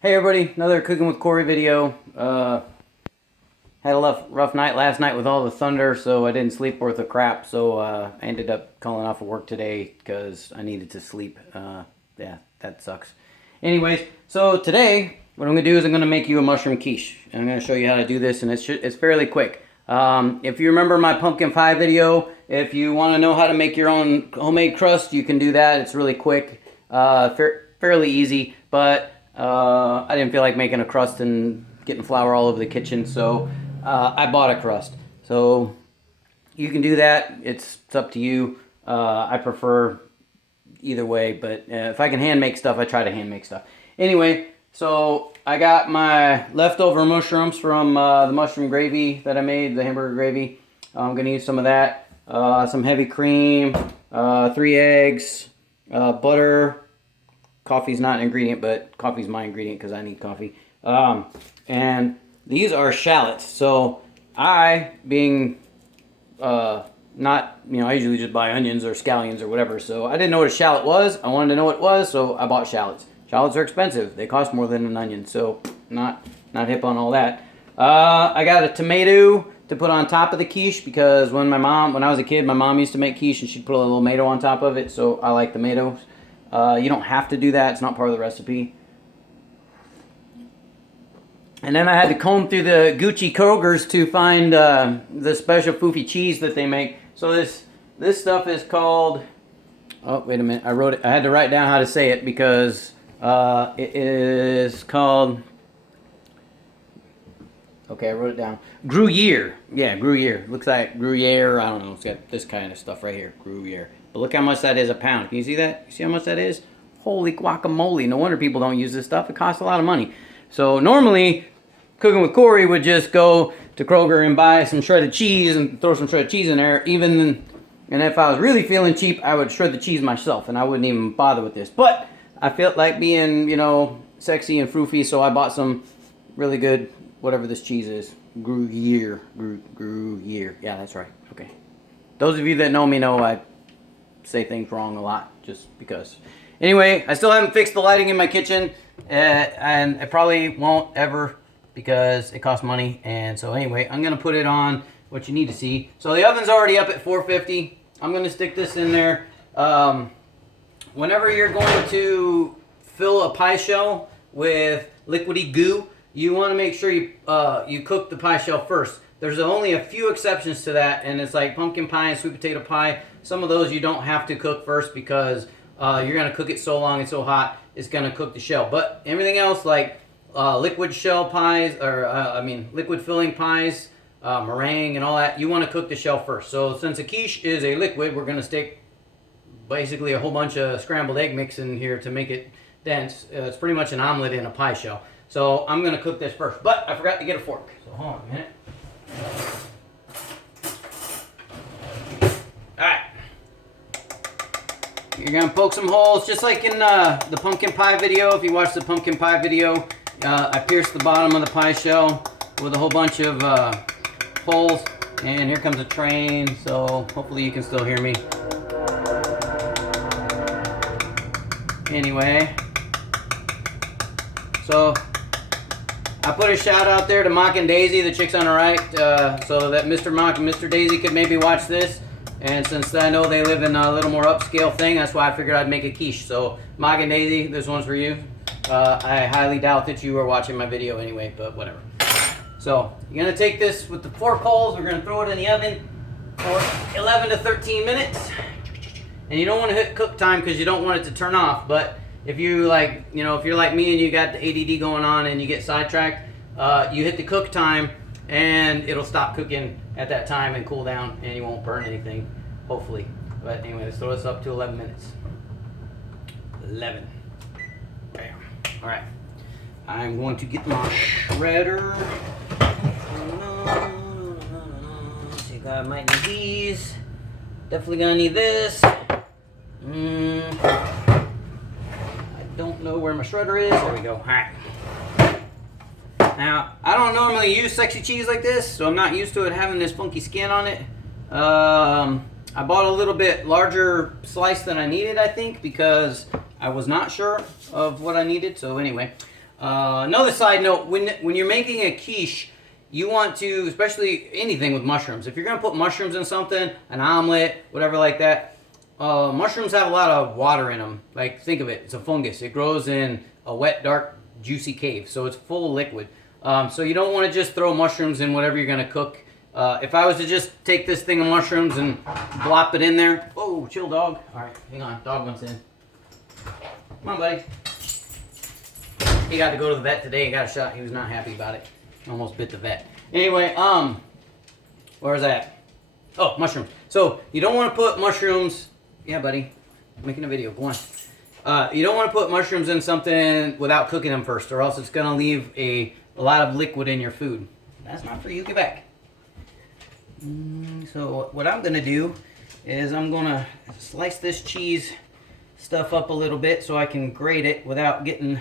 Hey everybody, another Cooking with Cory video. Had a rough night last night with all the thunder, so I didn't sleep worth a crap. So I ended up calling off of work today because I needed to sleep. Yeah, that sucks. Anyways, so today what I'm gonna do is I'm gonna make you a mushroom quiche. And I'm gonna show you how to do this, and it's fairly quick. If you remember my pumpkin pie video, if you want to know how to make your own homemade crust, you can do that. It's really quick, fairly easy, but I didn't feel like making a crust and getting flour all over the kitchen, so I bought a crust. So you can do that. It's up to you. I prefer either way, but if I can hand make stuff, I try to hand make stuff. Anyway, so I got my leftover mushrooms from the mushroom gravy that I made, the hamburger gravy. I'm going to use some of that, some heavy cream, 3 eggs, butter. Coffee's not an ingredient, but coffee's my ingredient because I need coffee. And these are shallots. So I, being not, I usually just buy onions or scallions or whatever. So I didn't know what a shallot was. I wanted to know what it was, so I bought shallots. Shallots are expensive. They cost more than an onion, so not hip on all that. I got a tomato to put on top of the quiche because when I was a kid, my mom used to make quiche and she'd put a little tomato on top of it, so I like tomatoes. You don't have to do that. It's not part of the recipe. And then I had to comb through the Gucci Kroger's to find the special foofy cheese that they make. So this stuff is called... Oh, wait a minute. I wrote it. I had to write down how to say it because it is called... Okay, I wrote it down. Gruyère. Yeah, Gruyère. Looks like Gruyère. I don't know. It's got this kind of stuff right here. Gruyère. But look how much that is a pound. Can you see that? You see how much that is? Holy guacamole. No wonder people don't use this stuff. It costs a lot of money. So normally, Cooking with Cory would just go to Kroger and buy some shredded cheese and throw some shredded cheese in there. And if I was really feeling cheap, I would shred the cheese myself and I wouldn't even bother with this. But I felt like being, sexy and froofy, so I bought some really good, whatever this cheese is. Gruyère. Gruyère. Yeah, that's right. Okay. Those of you that know me know I say things wrong a lot just because. Anyway, I still haven't fixed the lighting in my kitchen, and I probably won't ever because it costs money. And so anyway, I'm going to put it on what you need to see. So the oven's already up at 450. I'm going to stick this in there. Whenever you're going to fill a pie shell with liquidy goo, you want to make sure you cook the pie shell first. There's only a few exceptions to that, and it's like pumpkin pie and sweet potato pie. Some of those you don't have to cook first because you're going to cook it so long and so hot, it's going to cook the shell. But everything else like liquid shell pies, or liquid filling pies, meringue and all that, you want to cook the shell first. So since a quiche is a liquid, we're going to stick basically a whole bunch of scrambled egg mix in here to make it dense. It's pretty much an omelet in a pie shell. So I'm going to cook this first, but I forgot to get a fork. So hold on a minute. Alright. You're going to poke some holes, just like in the pumpkin pie video. If you watch the pumpkin pie video, I pierced the bottom of the pie shell with a whole bunch of holes. And here comes a train, so hopefully you can still hear me. Anyway. So I put a shout out there to Mock and Daisy, the chicks on the right, so that Mr. Mock and Mr. Daisy could maybe watch this. And since I know they live in a little more upscale thing, that's why I figured I'd make a quiche. So Mock and Daisy, this one's for you. I highly doubt that you are watching my video anyway, but whatever. So you're going to take this with the fork holes. We're going to throw it in the oven for 11 to 13 minutes. And you don't want to hit cook time because you don't want it to turn off. But if you if you're like me and you got the ADD going on and you get sidetracked, you hit the cook time and it'll stop cooking at that time and cool down and you won't burn anything, hopefully. But anyway, let's throw this up to 11 minutes. 11. Bam. All right. I'm going to get my shredder. See, I might need these. Definitely gonna need this. Don't know where my shredder is. There we go. All right. Now, I don't normally use sexy cheese like this, so I'm not used to it having this funky skin on it. I bought a little bit larger slice than I needed, I think, because I was not sure of what I needed. So anyway, Another side note, when you're making a quiche, you want to, especially anything with mushrooms, if you're going to put mushrooms in something, an omelet, whatever like that, mushrooms have a lot of water in them. Like, think of it, it's a fungus. It grows in a wet, dark, juicy cave, so it's full of liquid. So you don't want to just throw mushrooms in whatever you're going to cook. If I was to just take this thing of mushrooms and blop it in there, whoa, chill dog. All right, hang on, dog wants in. Come on, buddy. He got to go to the vet today and got a shot. He was not happy about it. Almost bit the vet. Anyway, where's that? Oh, mushrooms. So you don't want to put mushrooms. Yeah, buddy. I'm making a video. Go on. You don't want to put mushrooms in something without cooking them first, or else it's gonna leave a lot of liquid in your food. That's not for you. Get back. So what I'm gonna do is I'm gonna slice this cheese stuff up a little bit so I can grate it without getting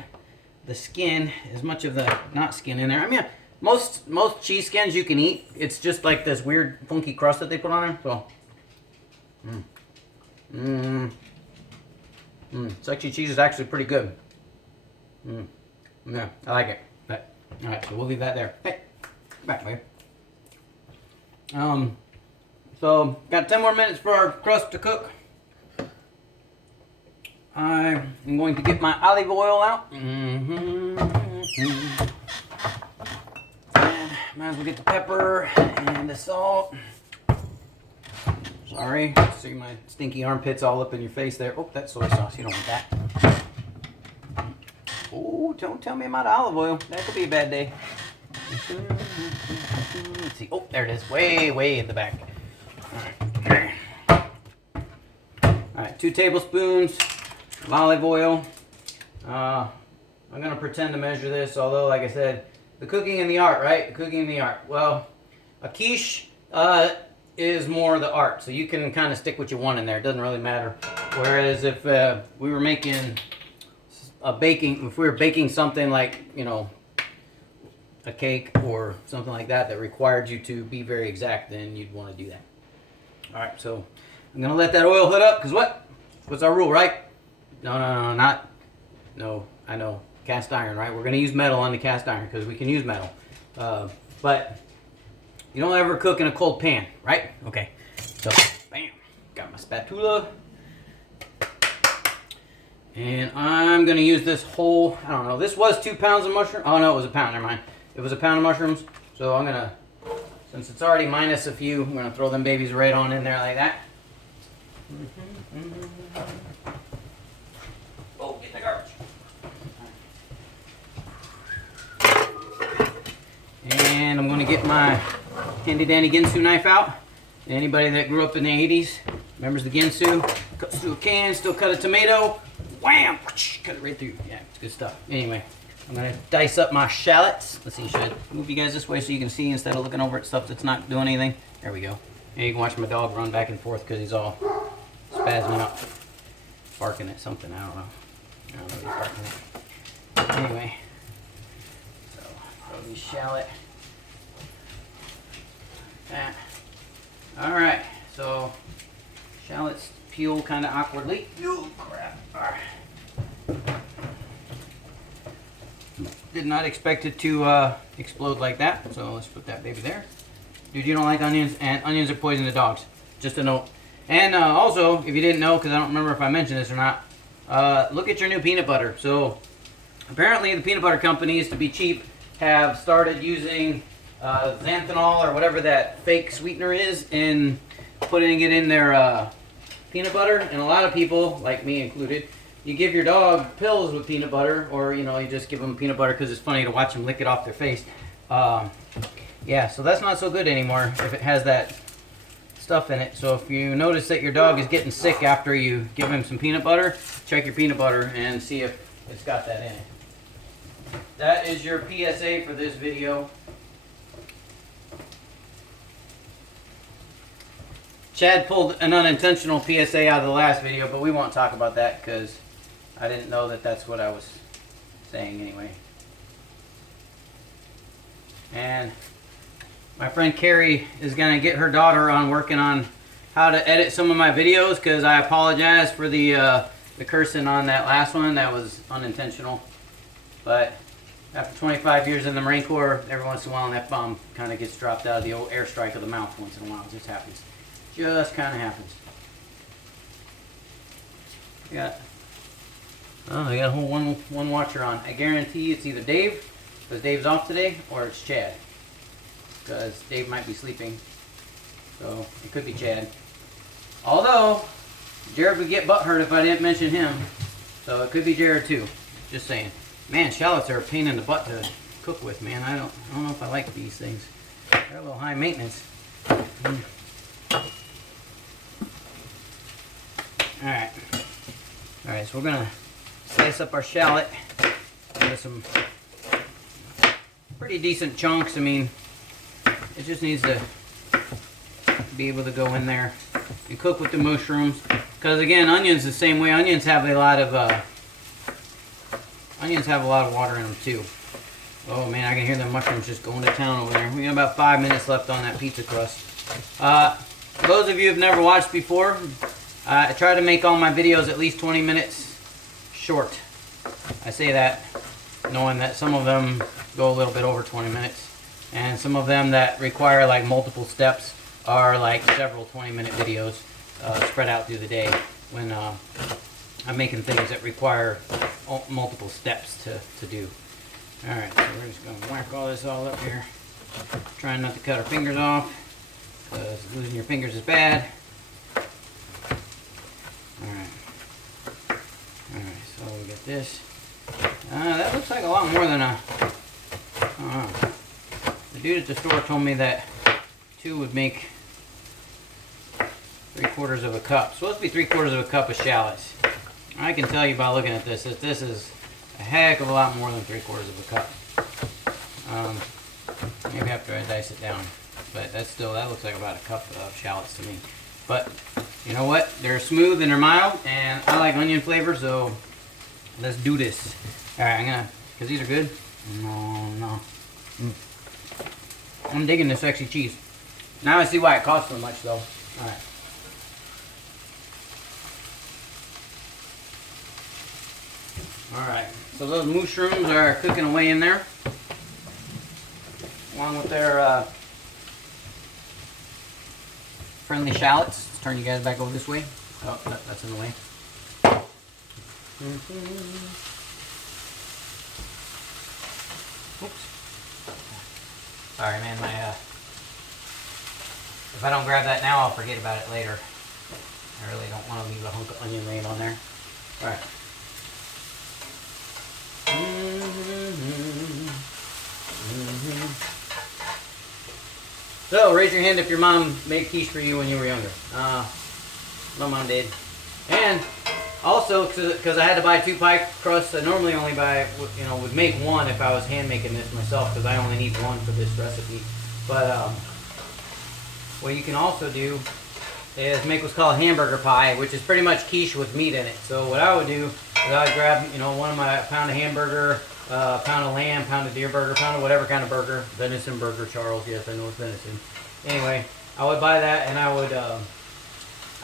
the skin, as much of the not skin in there. I mean, most cheese skins you can eat. It's just like this weird funky crust that they put on there. So, Sucky cheese is actually pretty good. Yeah, I like it. But, all right, so we'll leave that there. Hey, back, babe. So got 10 more minutes for our crust to cook. I'm going to get my olive oil out. And might as well get the pepper and the salt. Sorry, see my stinky armpits all up in your face there. Oh, that's soy sauce. You don't want that. Oh, don't tell me about olive oil. That could be a bad day. Let's see. Oh, there it is. Way in the back. Alright, 2 tablespoons of olive oil. I'm going to pretend to measure this, although, like I said, the cooking and the art, right? The cooking and the art. Well, a quiche is more the art, so you can kind of stick what you want in there. It doesn't really matter. Whereas if we were making if we were baking something like, you know, a cake or something like that that required you to be very exact, then you'd want to do that. All right, so I'm gonna let that oil hood up, because what's our rule, right? No, I know, cast iron, right? We're gonna use metal on the cast iron because we can use metal, but you don't ever cook in a cold pan, right? Okay, so bam, got my spatula, and I'm gonna use this whole, I don't know, this was 2 pounds of mushroom. Oh no, it was a pound, never mind. It was a pound of mushrooms, so I'm gonna, since it's already minus a few, I'm gonna throw them babies right on in there like that. Oh, get the garbage. And I'm gonna get my handy dandy Ginsu knife out. Anybody that grew up in the 80s remembers the Ginsu. Cuts through a can, still cut a tomato. Wham! Cut it right through. Yeah, it's good stuff. Anyway. I'm going to dice up my shallots. Let's see, should I move you guys this way so you can see instead of looking over at stuff that's not doing anything? There we go. And you can watch my dog run back and forth because he's all spazzing out. Barking at something, I don't know. I don't know what he's barking at. Anyway. So, throw these shallot. That. Alright, so shallots peel kind of awkwardly. Oh, crap. Alright. Did not expect it to explode like that, so let's put that baby there. Dude, you don't like onions, and onions are poison to dogs. Just a note. And also, if you didn't know, because I don't remember if I mentioned this or not, look at your new peanut butter. So apparently the peanut butter companies, to be cheap, have started using xanthanol or whatever that fake sweetener is and putting it in their peanut butter. And a lot of people, like me included, you give your dog pills with peanut butter, or you know, you just give them peanut butter because it's funny to watch them lick it off their face. Yeah, so that's not so good anymore if it has that stuff in it. So if you notice that your dog is getting sick after you give him some peanut butter, check your peanut butter and see if it's got that in it. That is your PSA for this video. Chad pulled an unintentional PSA out of the last video, but we won't talk about that because I didn't know that that's what I was saying anyway. And my friend Carrie is going to get her daughter on working on how to edit some of my videos, because I apologize for the cursing on that last one. That was unintentional. But After 25 years in the Marine Corps, every once in a while an F-bomb kind of gets dropped out of the old airstrike of the mouth once in a while. It just happens. Just kind of happens. I got a whole one watcher on. I guarantee it's either Dave, because Dave's off today, or it's Chad. Because Dave might be sleeping. So it could be Chad. Although, Jared would get butthurt if I didn't mention him. So it could be Jared too. Just saying. Man, shallots are a pain in the butt to cook with, man. I don't know if I like these things. They're a little high maintenance. Alright. Alright, so we're gonna slice up our shallot into some pretty decent chunks. I mean, it just needs to be able to go in there and cook with the mushrooms. Because again, onions the same way. Onions have a lot of water in them too. Oh man, I can hear the mushrooms just going to town over there. We got about 5 minutes left on that pizza crust. Those of you who've never watched before, I try to make all my videos at least 20 minutes short. I say that knowing that some of them go a little bit over 20 minutes. And some of them that require like multiple steps are like several 20-minute videos spread out through the day when I'm making things that require multiple steps to do. Alright, so we're just going to whack all this all up here. Trying not to cut our fingers off, because losing your fingers is bad. Alright. Alright, so we got this. That looks like a lot more than a... The dude at the store told me that 2 would make 3/4 of a cup. Supposed to be 3/4 of a cup of shallots. I can tell you by looking at this that this is a heck of a lot more than 3/4 of a cup. Maybe after I dice it down, but that looks like about a cup of shallots to me. But you know what? They're smooth and they're mild, and I like onion flavor, so let's do this. All right, because these are good. No. I'm digging this sexy cheese. Now I see why it costs so much, though. All right. Alright, so those mushrooms are cooking away in there, along with their friendly shallots. Let's turn you guys back over this way. Oh, that's in the way. Oops. Sorry, man. If I don't grab that now, I'll forget about it later. I really don't want to leave a hunk of onion laying on there. Alright. So, raise your hand if your mom made quiche for you when you were younger. My mom did. And also, because I had to buy 2 pie crusts, I normally only would make 1 if I was hand making this myself, because I only need 1 for this recipe. But what you can also do is make what's called hamburger pie, which is pretty much quiche with meat in it. So what I would do is I would grab, one of my pound of hamburger, pound of lamb, pound of deer burger, pound of whatever kind of burger, venison burger, Charles. Yes, I know it's venison. Anyway, I would buy that and I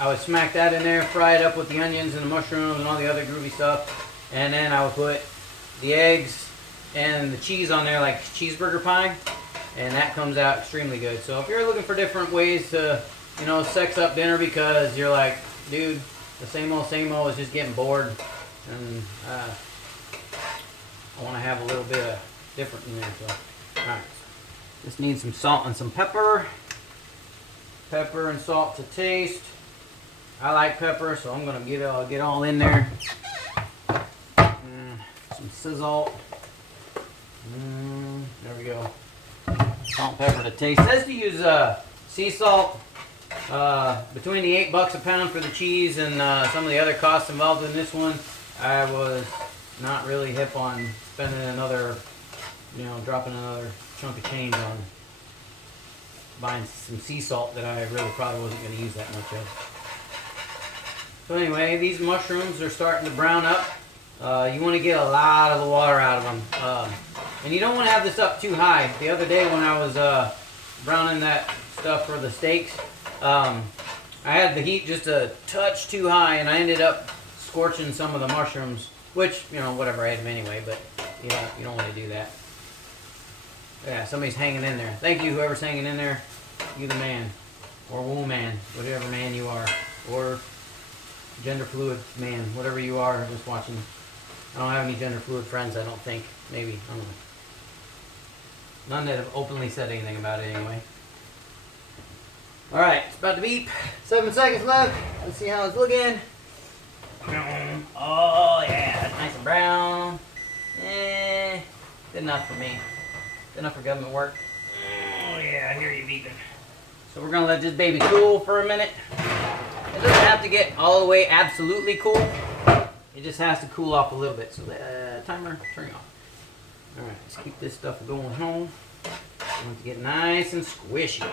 would smack that in there, fry it up with the onions and the mushrooms and all the other groovy stuff, and then I would put the eggs and the cheese on there like cheeseburger pie, and that comes out extremely good. So if you're looking for different ways to sex up dinner because you're like, dude, the same old is just getting bored, and I want to have a little bit of different in there. So, alright, just need some salt and some pepper. Pepper and salt to taste. I like pepper, so I'm gonna get all in there. Some sizzle. There we go. Salt and pepper to taste. It says to use sea salt. Between the $8 a pound for the cheese and some of the other costs involved in this one, I was not really hip on spending another, dropping another chunk of change on buying some sea salt that I really probably wasn't going to use that much of. So anyway, these mushrooms are starting to brown up. You want to get a lot of the water out of them. And you don't want to have this up too high. The other day when I was browning that stuff for the steaks, I had the heat just a touch too high, and I ended up scorching some of the mushrooms, which, whatever, I had them anyway, but you don't want to do that. Yeah, somebody's hanging in there. Thank you, whoever's hanging in there. You the man. Or woman, whatever man you are. Or gender fluid man, whatever you are, just watching. I don't have any gender fluid friends, I don't think. Maybe, I don't know. None that have openly said anything about it anyway. Alright, it's about to beep. 7 seconds left. Let's see how it's looking. Oh yeah, nice and brown. Good enough for me. Good enough for government work. Oh yeah, I hear you beeping. So we're gonna let this baby cool for a minute. It doesn't have to get all the way absolutely cool. It just has to cool off a little bit. So the timer, turn it off. Alright, let's keep this stuff going home. We want it to get nice and squishy.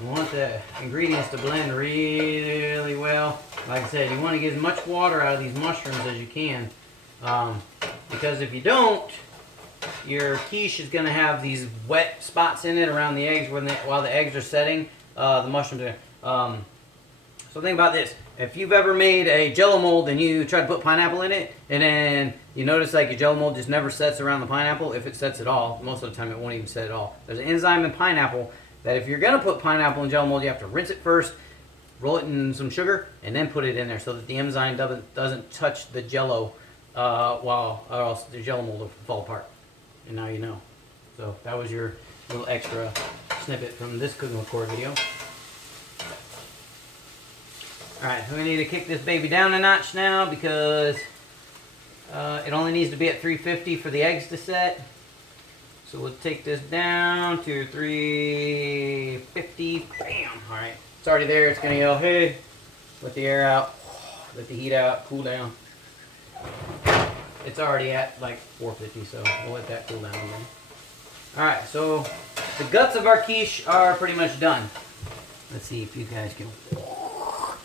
We want the ingredients to blend really well. Like I said, you want to get as much water out of these mushrooms as you can. Because if you don't, your quiche is going to have these wet spots in it around the eggs while the eggs are setting. The mushrooms are... So think about this. If you've ever made a Jello mold and you try to put pineapple in it, and then you notice like your Jello mold just never sets around the pineapple, if it sets at all, most of the time it won't even set at all. There's an enzyme in pineapple that if you're going to put pineapple in Jello mold, you have to rinse it first, roll it in some sugar, and then put it in there so that the enzyme doesn't touch the Jello or else the Jello mold will fall apart. And now you know. So that was your little extra snippet from this Cooking with Cory video. Alright, we need to kick this baby down a notch now because it only needs to be at 350 for the eggs to set. So we'll take this down to 350. Bam! Alright, it's already there. It's going to yell, hey, let the air out, let the heat out, cool down. It's already at like 450, so we'll let that cool down a minute. Alright, so the guts of our quiche are pretty much done. Let's see if you guys can...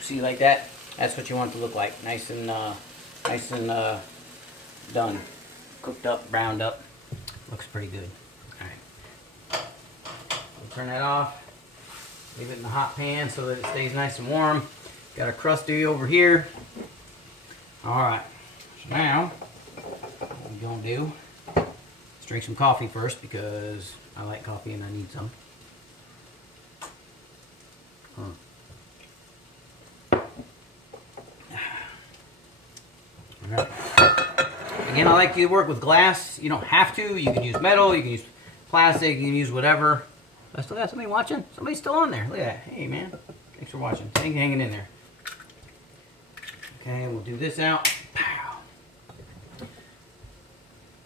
See, like that? That's what you want it to look like. Nice and done. Cooked up, browned up. Looks pretty good. Alright. We'll turn that off. Leave it in the hot pan so that it stays nice and warm. Got a crusty over here. Alright. So now, what we're going to do is drink some coffee first because I like coffee and I need some. Right. Again, I like to work with glass. You don't have to. You can use metal. You can use plastic. You can use whatever. I still got somebody watching. Somebody's still on there. Look at that. Hey, man. Thanks for watching. Thanks for hanging in there. Okay, we'll do this out. Pow.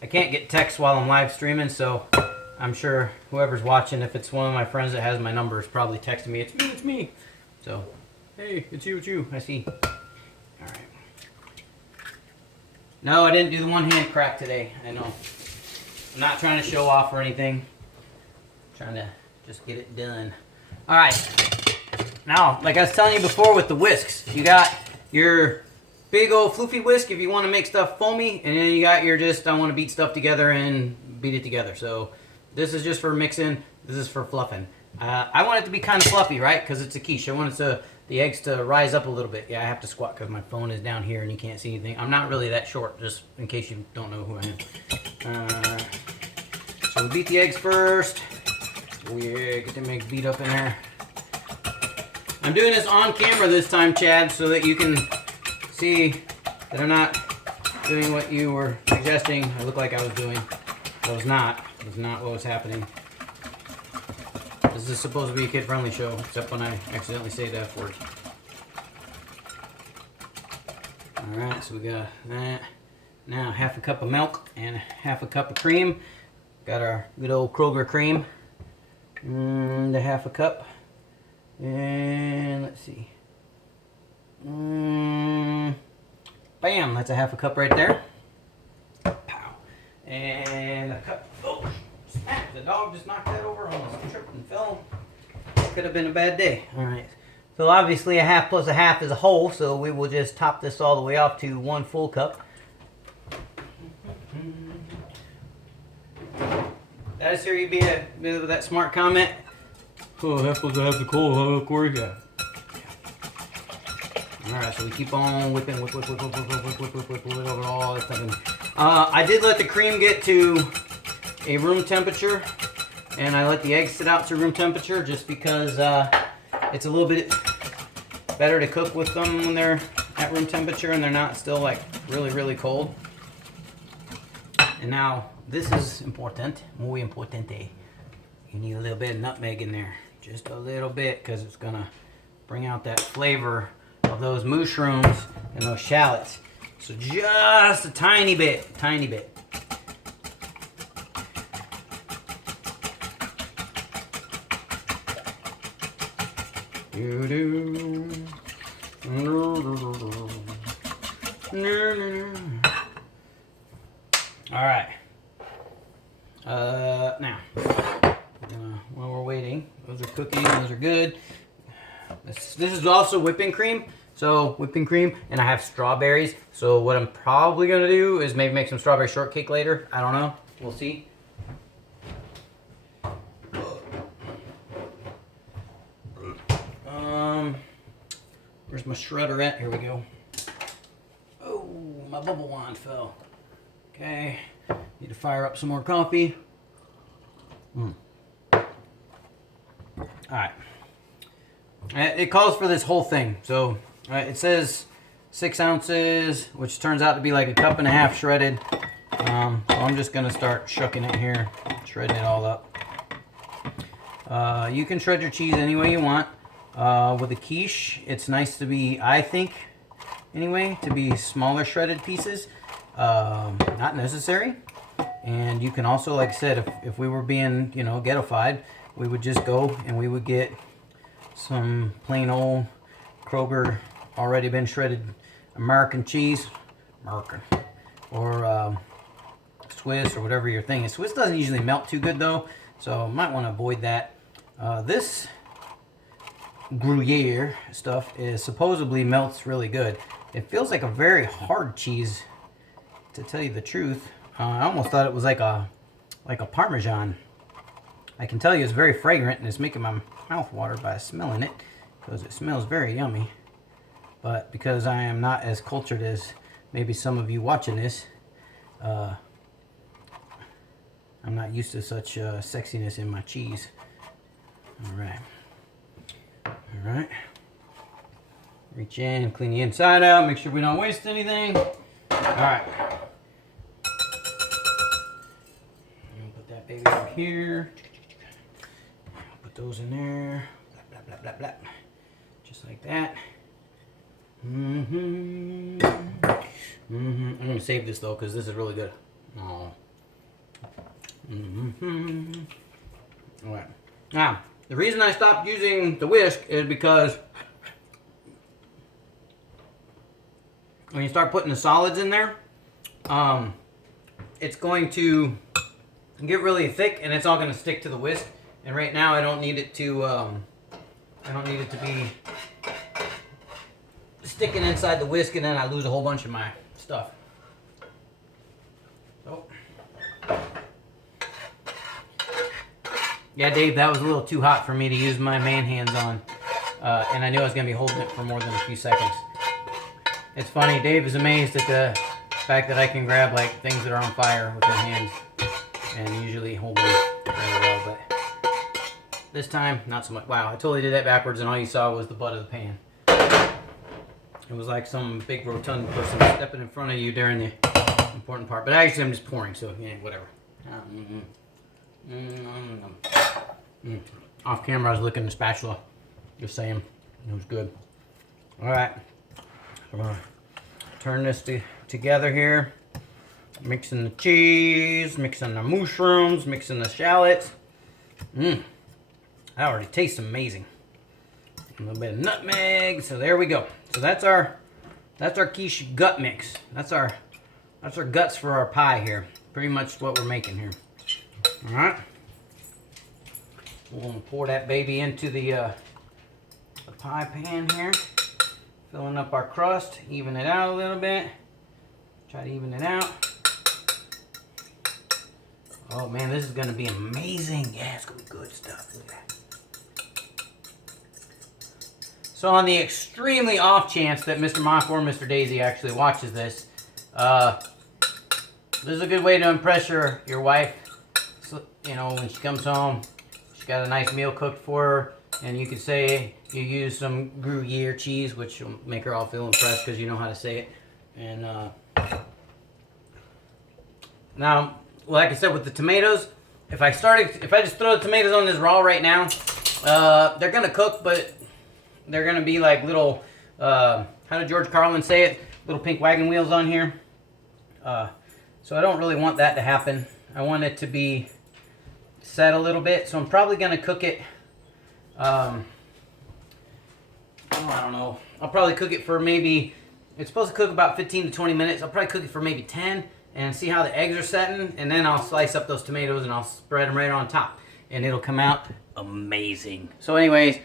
I can't get text while I'm live streaming, so I'm sure whoever's watching, if it's one of my friends that has my number, is probably texting me. It's me. It's me. So, hey, it's you. It's you. I see. All right. No, I didn't do the one-hand crack today. I know. I'm not trying to show off or anything. I'm trying to just get it done. All right. Now, like I was telling you before with the whisks, you got your big old floofy whisk if you want to make stuff foamy, and then you got your just, I want to beat stuff together and beat it together. So this is just for mixing. This is for fluffing. I want it to be kind of fluffy, right? Because it's a quiche. I want it to... the eggs to rise up a little bit. Yeah, I have to squat because my phone is down here and you can't see anything. I'm not really that short, just in case you don't know who I am. So we beat the eggs first. Oh yeah, get them eggs beat up in there. I'm doing this on camera this time, Chad, so that you can see that I'm not doing what you were suggesting. I look like I was doing. I was not. It was not what was happening. This is supposed to be a kid-friendly show, except when I accidentally say the F word. Alright, so we got that. Now, half a cup of milk and half a cup of cream. Got our good old Kroger cream. And a half a cup. And let's see. Bam, that's a half a cup right there. Pow. And a cup. Oh, smack. The dog just knocked that over. Almost tripped and fell. Could have been a bad day. Alright. So obviously a half plus a half is a whole, so we will just top this all the way off to 1 full cup. Did I hear you be a bit of that smart comment? Oh, that's supposed to have the cold, Cory? Yeah. Alright, so we keep on whipping, whip over all this stuff. I did let the cream get to a room temperature and I let the eggs sit out to room temperature just because it's a little bit better to cook with them when they're at room temperature and they're not still like really, really cold. And now this is important, muy importante. You need a little bit of nutmeg in there, just a little bit, because it's gonna bring out that flavor of those mushrooms and those shallots. So just a tiny bit, tiny bit. All right. Now, while we're waiting, those are cooking. Those are good. This is also whipping cream. So whipping cream, and I have strawberries. So what I'm probably gonna do is maybe make some strawberry shortcake later. I don't know. We'll see. Where's my shredder at? Here we go. Oh, my bubble wand fell. Okay, need to fire up some more coffee. All right. It calls for this whole thing. So it says 6 ounces, which turns out to be like a cup and a half shredded. So I'm just gonna start shucking it here, shredding it all up. You can shred your cheese any way you want. With a quiche, it's nice to be, I think, anyway, to be smaller shredded pieces. Not necessary. And you can also, like I said, if we were being, you know, ghettofied, we would just go and we would get some plain old Kroger already been shredded American cheese, or Swiss, or whatever your thing is. Swiss doesn't usually melt too good though, so might want to avoid that. This Gruyère stuff is supposedly melts really good. It feels like a very hard cheese, to tell you the truth. I almost thought it was like a Parmesan. I can tell you it's very fragrant, and it's making my mouth water by smelling it, because it smells very yummy. But because I am not as cultured as maybe some of you watching this, I'm not used to such sexiness in my cheese. Alright. Alright. Reach in, clean the inside out, make sure we don't waste anything. Alright. Put that baby over here. Put those in there. Blah, blah, blah, blah, blah. Just like that. I'm going to save this though, because this is really good. Oh. Alright. Now, the reason I stopped using the whisk is because when you start putting the solids in there, it's going to get really thick, and it's all going to stick to the whisk. And right now, I don't need it to be sticking inside the whisk, and then I lose a whole bunch of my stuff. So, yeah, Dave, that was a little too hot for me to use my man hands on, and I knew I was going to be holding it for more than a few seconds. It's funny, Dave is amazed at the fact that I can grab like things that are on fire with my hands and usually hold them very well, but this time, not so much. Wow, I totally did that backwards, and all you saw was the butt of the pan. It was like some big rotund person stepping in front of you during the important part, but actually I'm just pouring, so yeah, whatever. Off camera, I was licking the spatula. Just saying, it was good. All right, I'm gonna turn this together here. Mixing the cheese, mixing the mushrooms, mixing the shallots. That already tastes amazing. A little bit of nutmeg. So there we go. So that's our quiche gut mix. That's our guts for our pie here. Pretty much what we're making here. All right. We'll pour that baby into the pie pan here. Filling up our crust, even it out a little bit. Try to even it out. Oh man, this is gonna be amazing. Yeah, it's gonna be good stuff. Look at that. So on the extremely off chance that Mr. Mock or Mr. Daisy actually watches this, this is a good way to impress your wife. you know, when she comes home, she's got a nice meal cooked for her, and you could say you use some Gruyère cheese, which will make her all feel impressed because you know how to say it. And now, like I said, with the tomatoes, if I just throw the tomatoes on this raw right now, they're gonna cook, but they're gonna be like little, how did George Carlin say it? Little pink wagon wheels on here. So I don't really want that to happen. I want it to be set a little bit, so I'm probably gonna cook it, I don't know. I'll probably cook it for maybe, it's supposed to cook about 15 to 20 minutes. I'll probably cook it for maybe 10 and see how the eggs are setting, and then I'll slice up those tomatoes and I'll spread them right on top, and it'll come out amazing. So anyways,